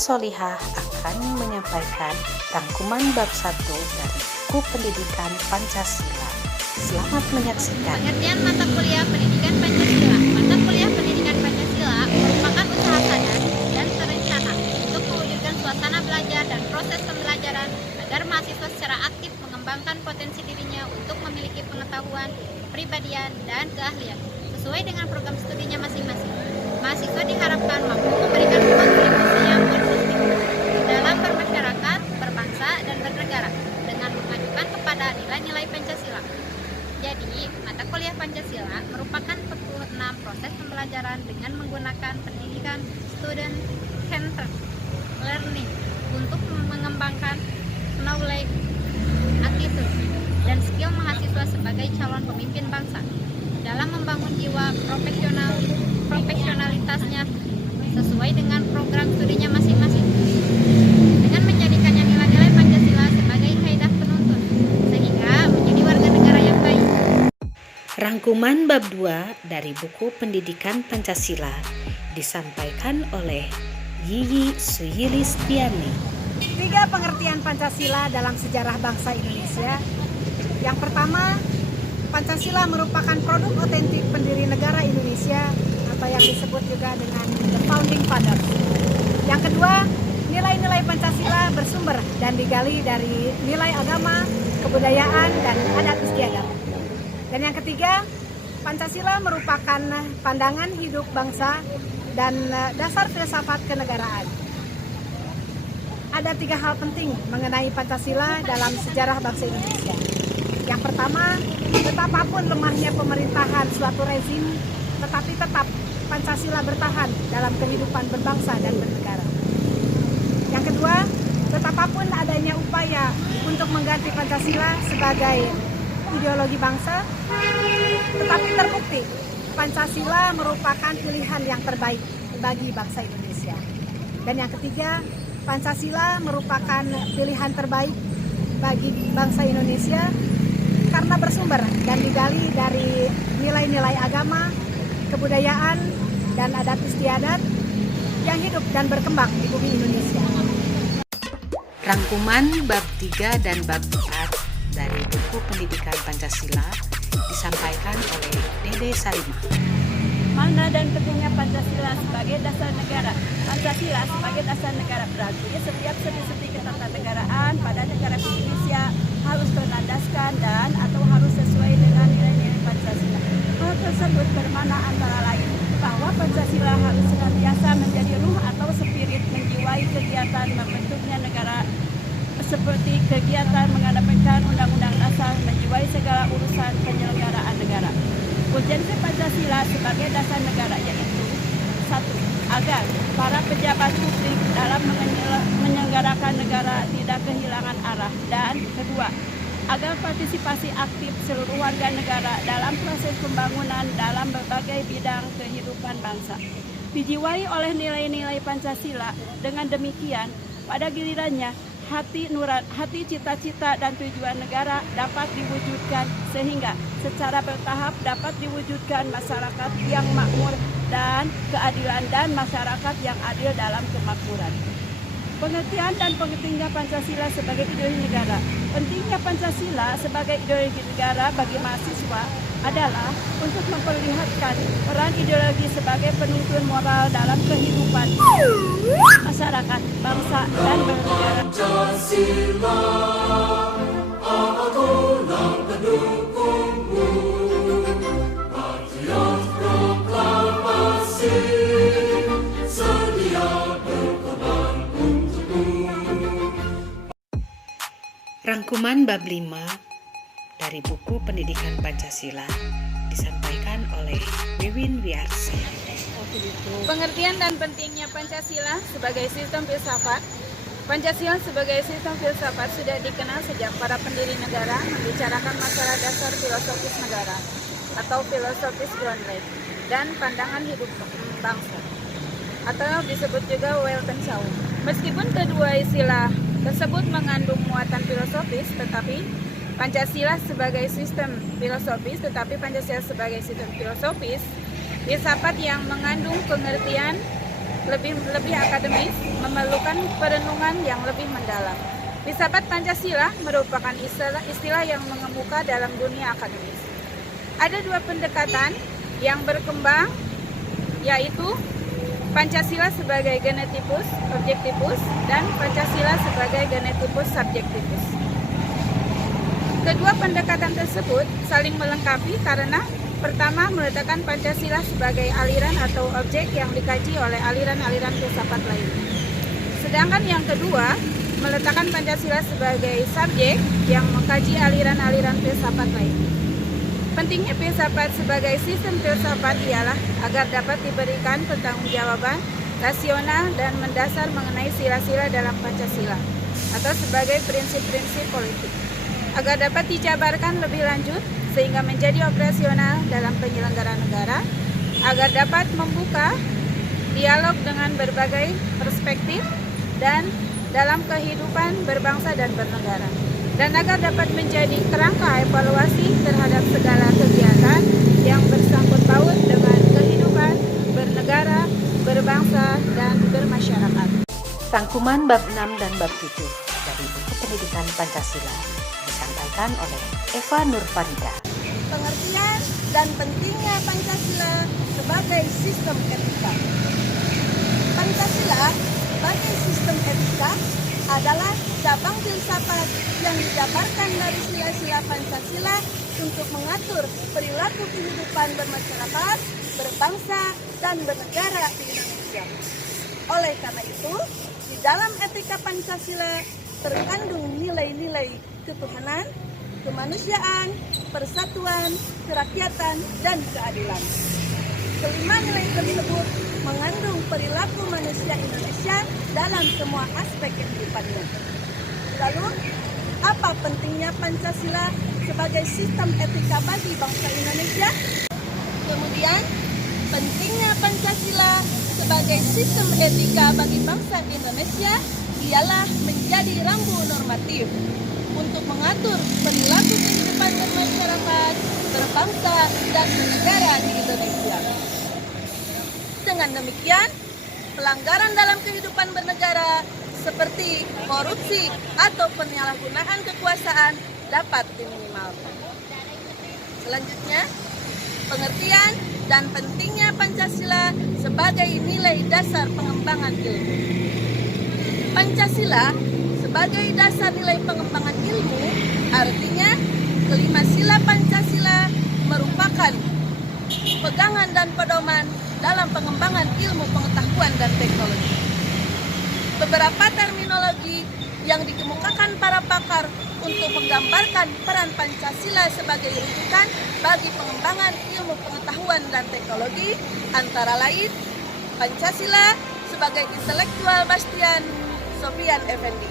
Solihah akan menyampaikan rangkuman bab 1 dari buku pendidikan Pancasila. Selamat menyaksikan. Pengertian mata kuliah pendidikan Pancasila. Mata kuliah pendidikan Pancasila merupakan usaha sadar dan terencana untuk mewujudkan suasana belajar dan proses pembelajaran agar mahasiswa secara aktif mengembangkan potensi dirinya untuk memiliki pengetahuan, kepribadian, dan keahlian sesuai dengan program studinya masing-masing. Mahasiswa diharapkan mampu memberikan kontribusi yang positif dalam bermasyarakat, berbangsa, dan bernegara dengan mengajukan kepada nilai-nilai Pancasila. Jadi, mata kuliah Pancasila merupakan 46 proses pembelajaran dengan menggunakan pendidikan student-centered learning untuk mengembangkan knowledge, attitude, dan skill mahasiswa sebagai calon pemimpin bangsa dalam membangun jiwa profesionalitasnya sesuai dengan program studinya masing-masing dengan menjadikannya nilai-nilai Pancasila sebagai kaidah penuntun sehingga menjadi warga negara yang baik. Rangkuman bab 2 dari buku pendidikan Pancasila disampaikan oleh Yiyi Suyilistiani. 3 pengertian Pancasila dalam sejarah bangsa Indonesia. Yang pertama, Pancasila merupakan produk otentik pendiri negara Indonesia atau yang disebut juga dengan The Founding Fathers. Yang kedua, nilai-nilai Pancasila bersumber dan digali dari nilai agama, kebudayaan, dan adat istiadat. Dan yang ketiga, Pancasila merupakan pandangan hidup bangsa dan dasar filsafat kenegaraan. Ada 3 hal penting mengenai Pancasila dalam sejarah bangsa Indonesia. Yang pertama, betapapun lemahnya pemerintahan suatu rezim, tetapi tetap Pancasila bertahan dalam kehidupan berbangsa dan bernegara. Yang kedua, betapapun adanya upaya untuk mengganti Pancasila sebagai ideologi bangsa, tetapi terbukti Pancasila merupakan pilihan yang terbaik bagi bangsa Indonesia. Dan yang ketiga, Pancasila merupakan pilihan terbaik bagi bangsa Indonesia karena bersumber dan digali dari nilai-nilai agama, kebudayaan, dan adat istiadat yang hidup dan berkembang di bumi Indonesia. Rangkuman bab 3 dan bab 4 dari buku pendidikan Pancasila disampaikan oleh Dede Salimah. Makna dan pentingnya Pancasila sebagai dasar negara. Pancasila sebagai dasar negara berarti setiap sendi-sendi ketatanegaraan pada negara Indonesia harus berlandaskan dan atau harus sesuai dengan nilai-nilai Pancasila. Hal tersebut bermakna antara lain bahwa Pancasila harus senantiasa menjadi ruh atau spirit menjiwai kegiatan membentuknya negara seperti kegiatan mengedepankan undang-undang dasar menjiwai segala urusan penyelenggaraan negara. Urgensi Pancasila sebagai dasar negara yaitu 1. Agar para pejabat publik dalam menyelenggarakan negara tidak kehilangan arah, dan kedua, agar partisipasi aktif seluruh warga negara dalam proses pembangunan dalam berbagai bidang kehidupan bangsa. Dijiwai oleh nilai-nilai Pancasila, dengan demikian pada gilirannya hati cita-cita dan tujuan negara dapat diwujudkan sehingga secara bertahap dapat diwujudkan masyarakat yang makmur dan keadilan dan masyarakat yang adil dalam kemakmuran. Pengertian dan pentingnya Pancasila sebagai ideologi negara. Pentingnya Pancasila sebagai ideologi negara bagi mahasiswa adalah untuk memperlihatkan peran ideologi sebagai penuntun moral dalam kehidupan masyarakat, bangsa, dan bernegara. Pancasila, akulah pendukungmu, patriot proklamasi, sedia berkorban untukmu. Rangkuman bab 5 dari buku pendidikan Pancasila disampaikan oleh Wiwin Wiarsi. Pengertian dan pentingnya Pancasila sebagai sistem filsafat. Pancasila sebagai sistem filsafat sudah dikenal sejak para pendiri negara membicarakan masalah dasar filosofis negara atau filosofis grounded dan pandangan hidup bangsa atau disebut juga Weltanschauung. Meskipun kedua istilah tersebut mengandung muatan filosofis, tetapi Pancasila sebagai sistem filosofis filsafat yang mengandung pengertian lebih akademis, memerlukan perenungan yang lebih mendalam. Filsafat Pancasila merupakan istilah yang mengemuka dalam dunia akademis. Ada dua pendekatan yang berkembang, yaitu Pancasila sebagai genetipus objektifus dan Pancasila sebagai genetipus subjektifus. Kedua pendekatan tersebut saling melengkapi karena pertama meletakkan Pancasila sebagai aliran atau objek yang dikaji oleh aliran-aliran filsafat lain. Sedangkan yang kedua meletakkan Pancasila sebagai subjek yang mengkaji aliran-aliran filsafat lain. Pentingnya filsafat sebagai sistem filsafat ialah agar dapat diberikan pertanggungjawaban rasional dan mendasar mengenai sila-sila dalam Pancasila atau sebagai prinsip-prinsip politik, agar dapat dijabarkan lebih lanjut sehingga menjadi operasional dalam penyelenggaraan negara, agar dapat membuka dialog dengan berbagai perspektif dan dalam kehidupan berbangsa dan bernegara, dan agar dapat menjadi kerangka evaluasi terhadap segala kegiatan yang bersangkut paut dengan kehidupan bernegara, berbangsa, dan bermasyarakat. Rangkuman bab 6 dan bab 7 dari buku pendidikan Pancasila disampaikan oleh Eva Nurfarida. Pengertian dan pentingnya Pancasila sebagai sistem etika. Pancasila sebagai sistem etika adalah cabang filsafat yang dijabarkan dari sila-sila Pancasila untuk mengatur perilaku kehidupan bermasyarakat, berbangsa, dan bernegara di Indonesia. Oleh karena itu, di dalam etika Pancasila terkandung nilai-nilai ketuhanan, kemanusiaan, persatuan, kerakyatan, dan keadilan. Kelima nilai tersebut mengandung perilaku manusia Indonesia dalam semua aspek kehidupannya. Lalu, apa pentingnya Pancasila sebagai sistem etika bagi bangsa Indonesia? Kemudian, pentingnya Pancasila sebagai sistem etika bagi bangsa Indonesia ialah menjadi rambu normatif untuk mengatur perilaku kehidupan bermasyarakat, berbangsa, dan bernegara di Indonesia. Dengan demikian, pelanggaran dalam kehidupan bernegara seperti korupsi atau penyalahgunaan kekuasaan dapat diminimalkan. Selanjutnya, pengertian dan pentingnya Pancasila sebagai nilai dasar pengembangan ilmu. Pancasila sebagai dasar nilai pengembangan ilmu artinya kelima sila Pancasila merupakan pegangan dan pedoman dalam pengembangan ilmu pengetahuan dan teknologi. Beberapa terminologi yang dikemukakan para pakar untuk menggambarkan peran Pancasila sebagai rujukan bagi pengembangan ilmu pengetahuan dan teknologi antara lain Pancasila sebagai intelektual bastian Sofyan Effendi.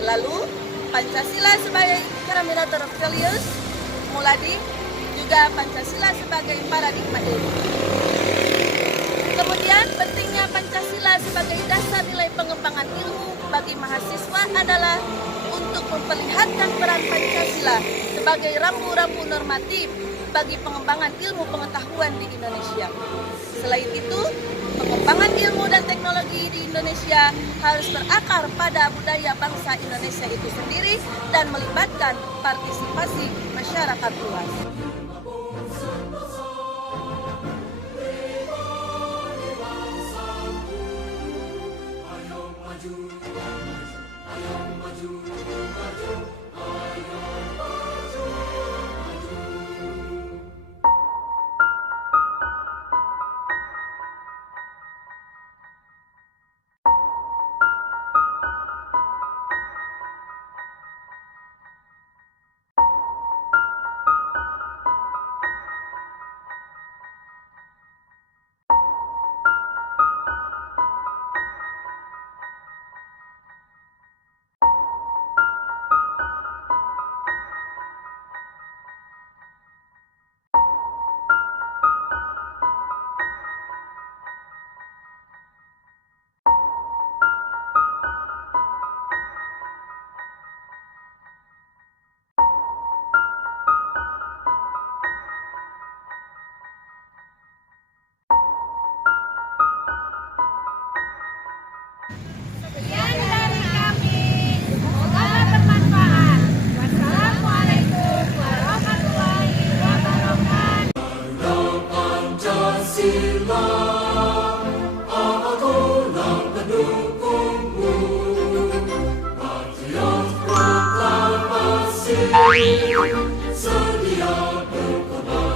Lalu Pancasila sebagai parameter of values Muladi, juga Pancasila sebagai paradigma ilmu. Kemudian pentingnya Pancasila sebagai dasar nilai pengembangan ilmu bagi mahasiswa adalah untuk memperlihatkan peran Pancasila sebagai rambu-rambu normatif bagi pengembangan ilmu pengetahuan di Indonesia. Selain itu, pengembangan ilmu dan teknologi di Indonesia harus berakar pada budaya bangsa Indonesia itu sendiri dan melibatkan partisipasi masyarakat luas. sedia berkorban